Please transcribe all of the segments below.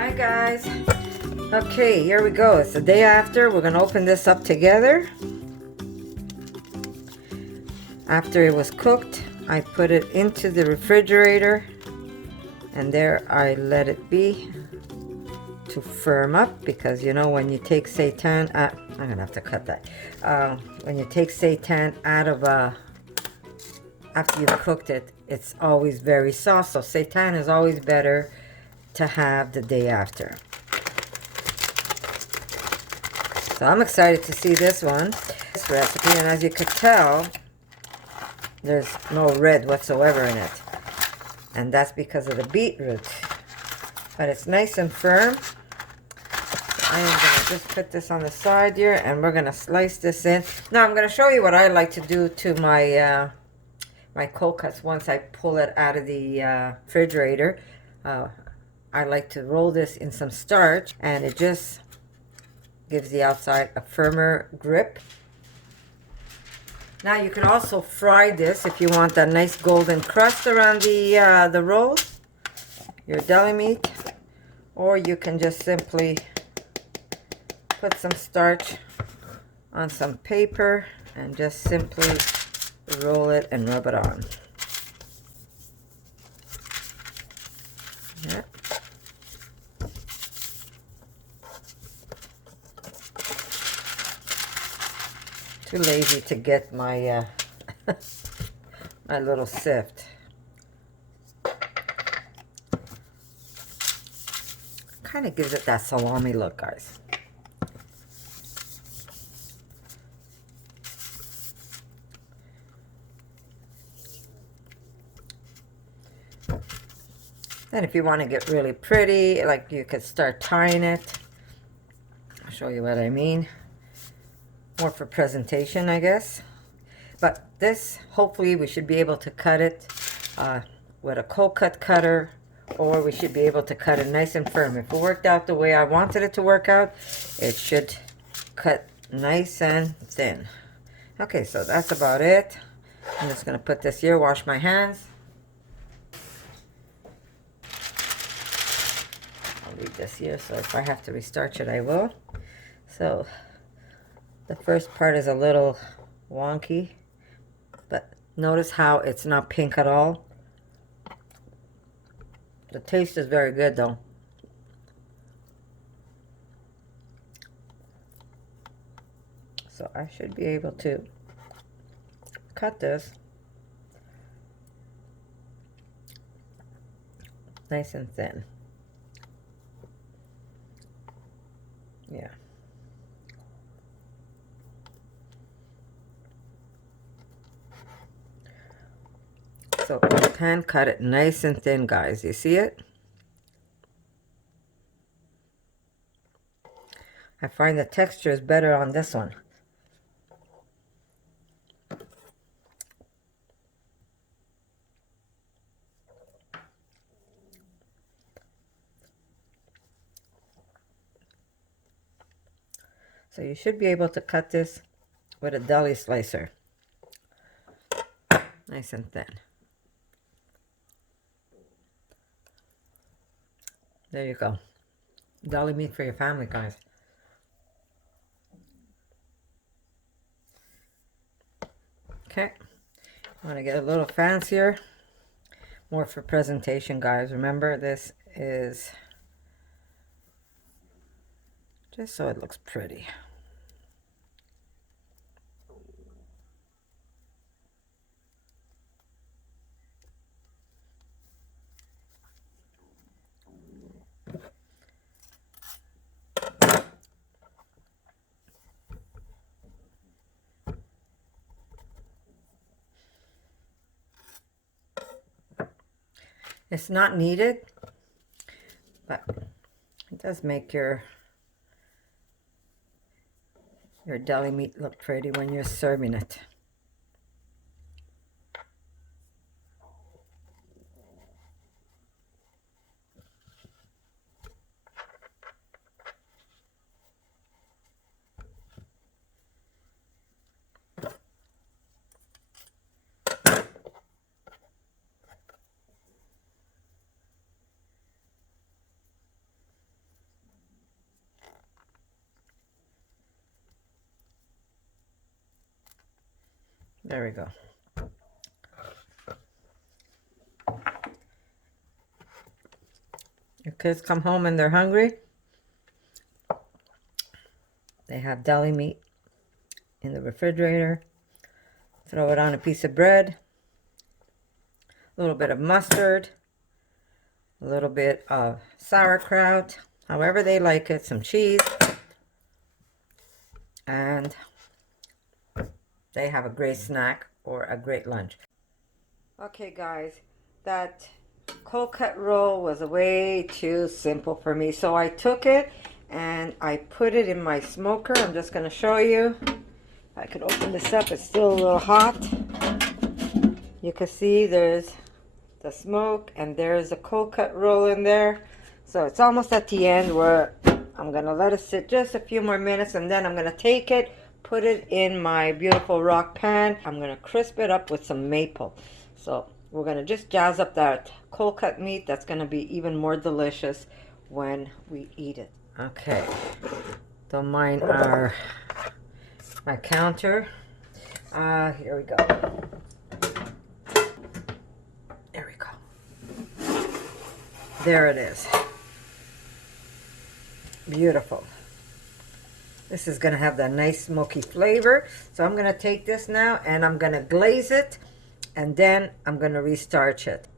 Hi guys. Okay, here we go. It's the day after. We're gonna open this up together. After it was cooked, I put it into the refrigerator and there I let it be to firm up, because you know when you take seitan out, I'm gonna have to cut that. When you take seitan out of after you've cooked it, it's always very soft. So seitan is always better to have the day after. So I'm excited to see this recipe, and as you could tell, there's no red whatsoever in it, and that's because of the beetroot, but it's nice and firm. I am going to just put this on the side here, and we're going to slice this in. Now I'm going to show you what I like to do to my my cold cuts once I pull it out of the refrigerator. I like to roll this in some starch, and it just gives the outside a firmer grip. Now you can also fry this if you want that nice golden crust around the rolls, your deli meat, or you can just simply put some starch on some paper and just simply roll it and rub it on. Yeah. Too lazy to get my my little sift. Kind of gives it that salami look, guys. Then if you want to get really pretty, like, you could start tying it. I'll show you what I mean. More for presentation, I guess. But this, hopefully we should be able to cut it with a cold cut cutter, or we should be able to cut it nice and firm. If it worked out the way I wanted it to work out, it should cut nice and thin. Okay, so that's about it. I'm just going to put this here, wash my hands. I'll leave this here, so if I have to restarch it, I will. So the first part is a little wonky, but notice how it's not pink at all. The taste is very good though. So I should be able to cut this nice and thin. Yeah. So you can cut it nice and thin, guys. You see it? I find the texture is better on this one. So you should be able to cut this with a deli slicer. Nice and thin. There you go. Deli meat for your family, guys. Okay. Want to get a little fancier. More for presentation, guys. Remember, this is just so it looks pretty. It's not needed, but it does make your deli meat look pretty when you're serving it. There we go. Your kids come home and they're hungry. They have deli meat in the refrigerator. Throw it on a piece of bread. A little bit of mustard. A little bit of sauerkraut. However they like it. Some cheese. And they have a great snack or a great lunch. Okay guys, that cold cut roll was way too simple for me. So I took it and I put it in my smoker. I'm just going to show you. I could open this up. It's still a little hot. You can see there's the smoke and there's a cold cut roll in there. So it's almost at the end where I'm going to let it sit just a few more minutes, and then I'm going to take it, put it in my beautiful rock pan. I'm going to crisp it up with some maple. So we're going to just jazz up that cold cut meat. That's going to be even more delicious when we eat it. Okay, don't mind my counter. Here we go. There we go. There it is. Beautiful. This is going to have that nice smoky flavor. So I'm going to take this now and I'm going to glaze it, and then I'm going to restarch it.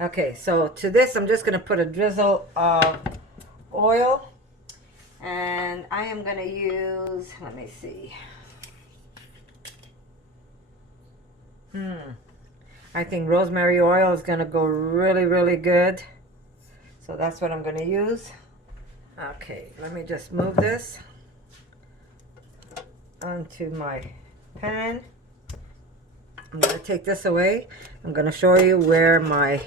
Okay, so to this I'm just going to put a drizzle of oil, and I am going to use, let me see. I think rosemary oil is going to go really, really good. So that's what I'm going to use. Okay, let me just move this onto my pan. I'm going to take this away. I'm going to show you where my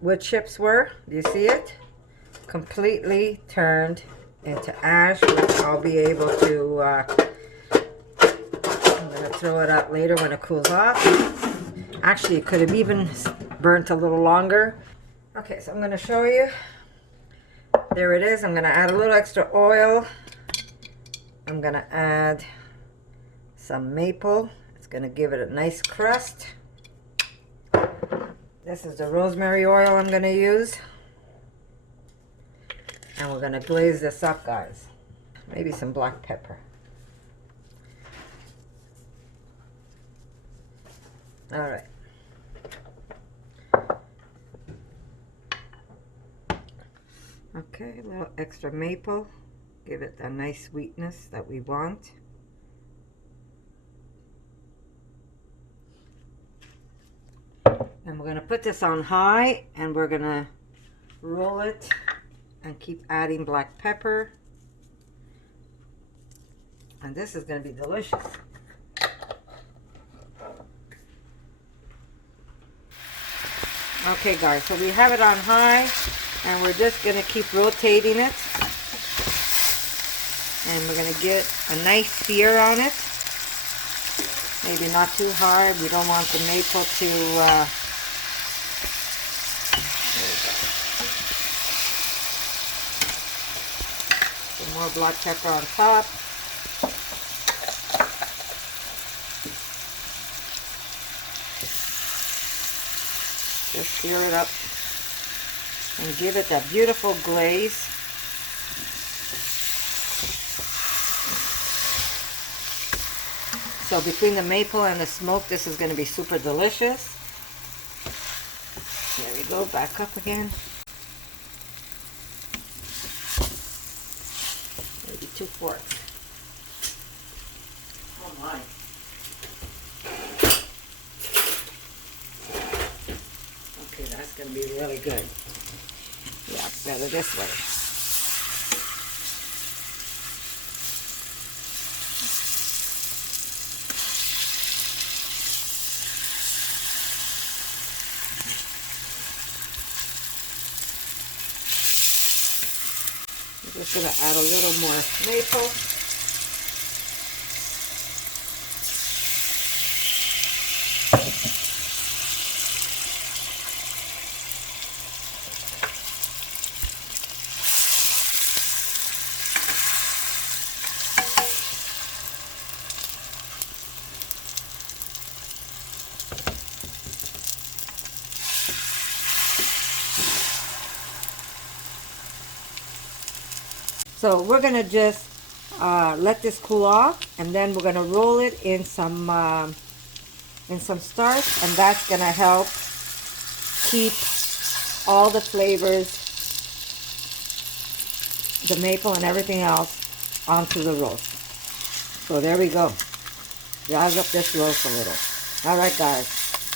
wood chips were. Do you see it? Completely turned into ash, which I'll be able to, I'm going to throw it out later when it cools off. Actually, it could have even burnt a little longer. Okay, so I'm going to show you. There it is. I'm going to add a little extra oil. I'm going to add some maple. It's going to give it a nice crust. This is the rosemary oil I'm going to use. And we're going to glaze this up, guys. Maybe some black pepper. All right. Okay, a little extra maple. Give it a nice sweetness that we want. And we're going to put this on high, and we're going to roll it and keep adding black pepper. And this is going to be delicious. Okay guys, so we have it on high, and we're just going to keep rotating it. And we're going to get a nice sear on it. Maybe not too hard. We don't want the maple to... there we go. Some more black pepper on top. Just sear it up and give it that beautiful glaze. So between the maple and the smoke, this is going to be super delicious. There we go, back up again. Maybe 2 forks. Oh my. Okay, that's going to be really good. Yeah, better this way. I'm just going to add a little more maple. So we're gonna just let this cool off, and then we're gonna roll it in some starch, and that's gonna help keep all the flavors, the maple and everything else, onto the roast. So there we go. Jazz up this roast a little. All right, guys.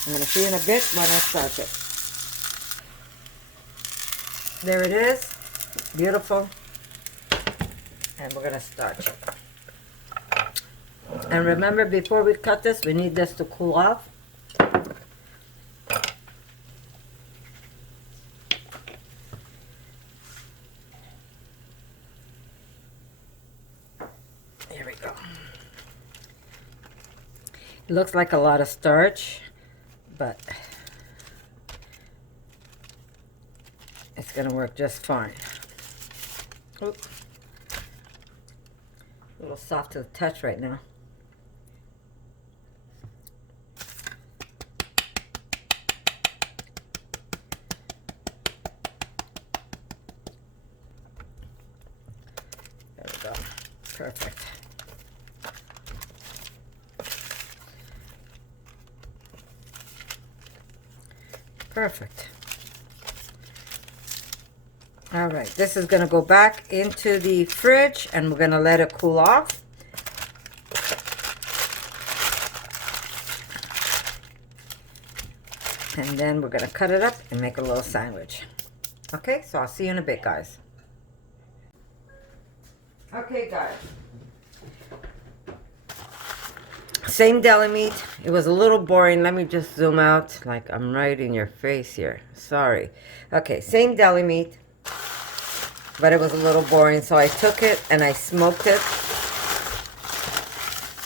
I'm gonna see you in a bit when I start it. There it is. Beautiful. And we're gonna starch it. And remember, before we cut this, we need this to cool off. There we go. It looks like a lot of starch, but it's gonna work just fine. Oops. A little soft to the touch right now. There we go. Perfect. Perfect. All right, this is going to go back into the fridge, and we're going to let it cool off. And then we're going to cut it up and make a little sandwich. Okay, so I'll see you in a bit, guys. Okay, guys. Same deli meat. It was a little boring. Let me just zoom out like I'm right in your face here. Sorry. Okay, same deli meat, but it was a little boring, so I took it and I smoked it,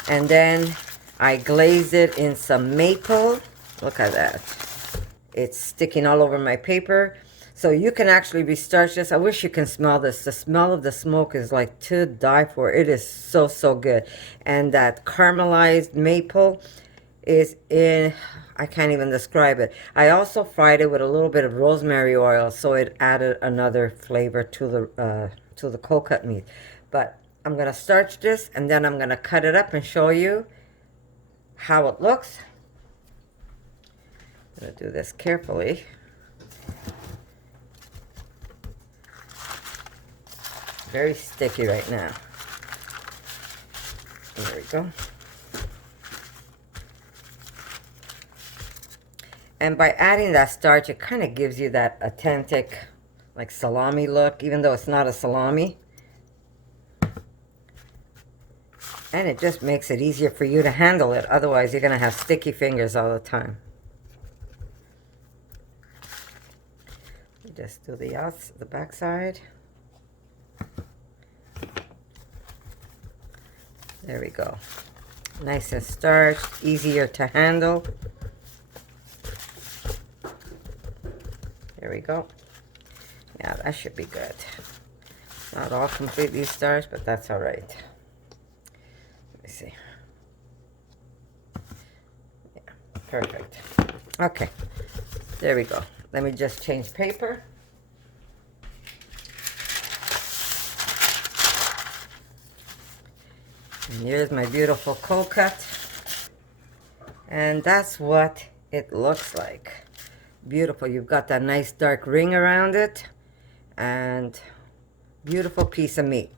and then I glazed it in some maple. Look at that. It's sticking all over my paper. So you can actually restarch this. I wish you can smell this. The smell of the smoke is like to die for. It is so, so good. And that caramelized maple is in, I can't even describe it. I also fried it with a little bit of rosemary oil, so it added another flavor to the cold-cut meat. But I'm gonna starch this, and then I'm gonna cut it up and show you how it looks. I'm gonna do this carefully. Very sticky right now. There we go. And by adding that starch, it kind of gives you that authentic, like salami look, even though it's not a salami. And it just makes it easier for you to handle it. Otherwise, you're going to have sticky fingers all the time. Just do the back side. There we go. Nice and starched, easier to handle. There we go. Yeah, that should be good. Not all completely starched, but that's all right. Let me see. Yeah, perfect. Okay, there we go. Let me just change paper. And here's my beautiful cold cut. And that's what it looks like. Beautiful. You've got that nice dark ring around it. And beautiful piece of meat.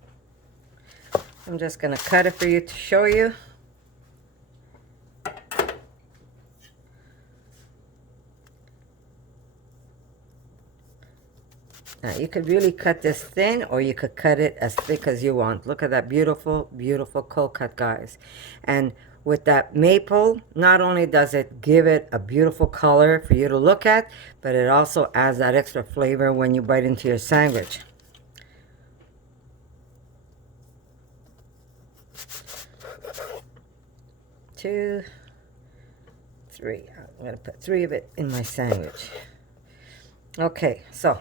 I'm just going to cut it for you to show you. Now, you could really cut this thin, or you could cut it as thick as you want. Look at that beautiful, beautiful cold cut, guys. And with that maple, not only does it give it a beautiful color for you to look at, but it also adds that extra flavor when you bite into your sandwich. Two, three. I'm going to put 3 of it in my sandwich. Okay, so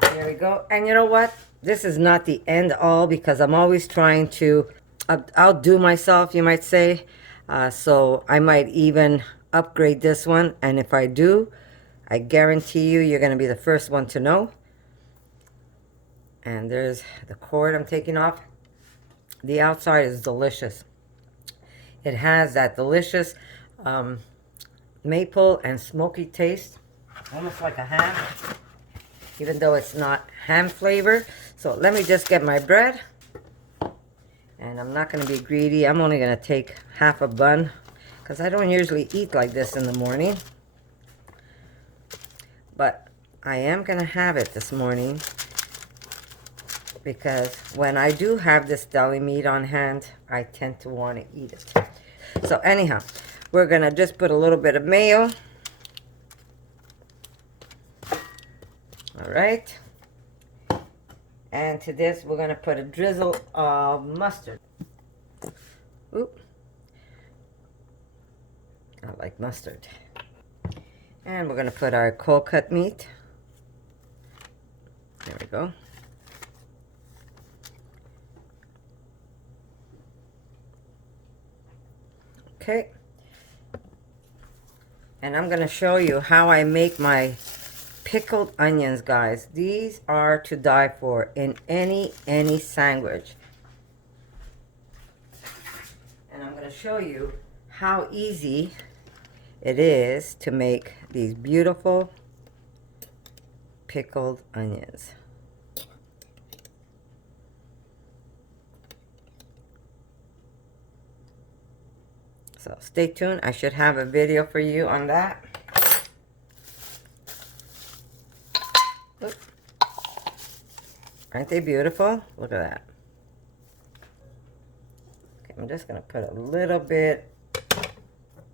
there we go. And you know what? This is not the end all, because I'm always trying to outdo myself, you might say. So I might even upgrade this one. And if I do, I guarantee you, you're going to be the first one to know. And there's the cord I'm taking off. The outside is delicious. It has that delicious maple and smoky taste, almost like a ham, even though it's not ham flavor. So let me just get my bread. And I'm not going to be greedy. I'm only going to take half a bun because I don't usually eat like this in the morning. But I am going to have it this morning because when I do have this deli meat on hand, I tend to want to eat it. So anyhow, we're going to just put a little bit of mayo. All right. And to this, we're going to put a drizzle of mustard. Oop. I like mustard. And we're going to put our cold cut meat. There we go. Okay. And I'm going to show you how I make my pickled onions, guys. These are to die for in any sandwich. And I'm going to show you how easy it is to make these beautiful pickled onions. So stay tuned. I should have a video for you on that. Look. Aren't they beautiful? Look at that. Okay, I'm just going to put a little bit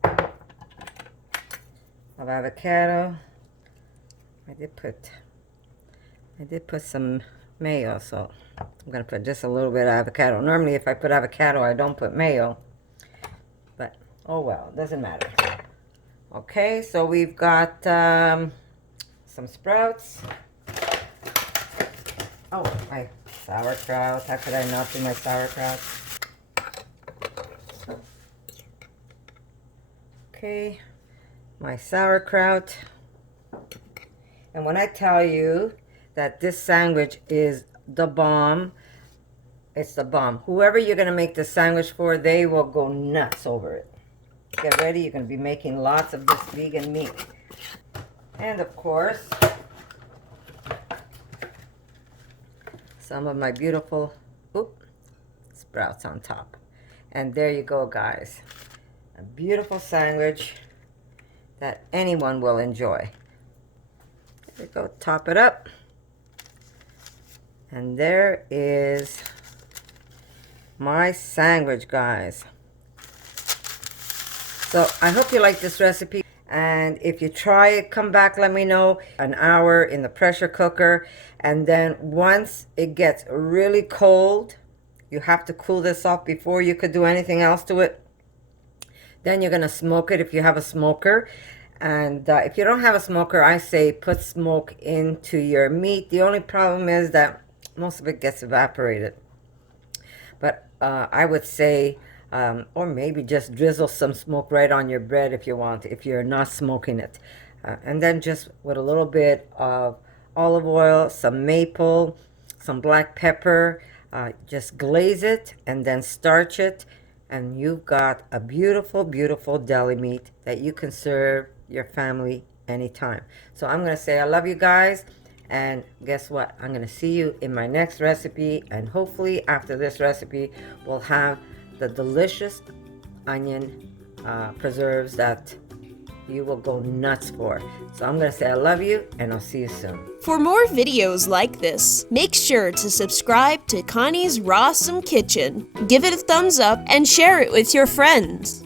of avocado. I did put some mayo, so I'm going to put just a little bit of avocado. Normally if I put avocado, I don't put mayo. But, oh well, it doesn't matter. Okay, so we've got some sprouts. Oh, my sauerkraut. How could I not do my sauerkraut? Okay, my sauerkraut. And when I tell you that this sandwich is the bomb, it's the bomb. Whoever you're going to make the sandwich for, they will go nuts over it. Get ready, you're going to be making lots of this vegan meat. And of course, some of my beautiful sprouts on top. And there you go, guys. A beautiful sandwich that anyone will enjoy. There we go, top it up. And there is my sandwich, guys. So I hope you like this recipe. And if you try it, come back, let me know. An hour in the pressure cooker. And then once it gets really cold, you have to cool this off before you could do anything else to it. Then you're going to smoke it if you have a smoker. And if you don't have a smoker, I say put smoke into your meat. The only problem is that most of it gets evaporated. But I would say, or maybe just drizzle some smoke right on your bread if you want, if you're not smoking it. And then just with a little bit of olive oil, some maple, some black pepper, just glaze it and then starch it. And you've got a beautiful, beautiful deli meat that you can serve your family anytime. So I'm going to say I love you guys. And guess what? I'm going to see you in my next recipe. And hopefully after this recipe, we'll have the delicious onion preserves that you will go nuts for. So I'm going to say I love you, and I'll see you soon. For more videos like this, make sure to subscribe to Connie's RAWsome Kitchen, give it a thumbs up, and share it with your friends.